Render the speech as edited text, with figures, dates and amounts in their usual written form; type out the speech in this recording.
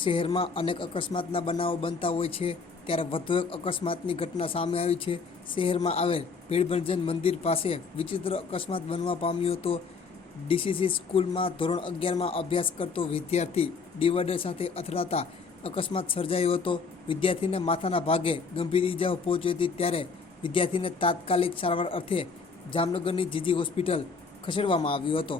શહેરમાં અનેક અકસ્માતના બનાવો બનતા હોય છે, ત્યારે વધુ એક અકસ્માતની ઘટના સામે આવી છે. શહેરમાં આવેલ ભીડભંજન મંદિર પાસે વિચિત્ર અકસ્માત બનવા પામ્યો હતો. ડીસીસી સ્કૂલમાં ધોરણ 11માં અભ્યાસ કરતો વિદ્યાર્થી ડિવાઈડર સાથે અથડાતા અકસ્માત સર્જાયો હતો. વિદ્યાર્થીને માથાના ભાગે ગંભીર ઈજાઓ પહોંચી હતી, ત્યારે વિદ્યાર્થીને તાત્કાલિક સારવાર અર્થે જામનગરની જીજી હોસ્પિટલ ખસેડવામાં આવ્યો હતો.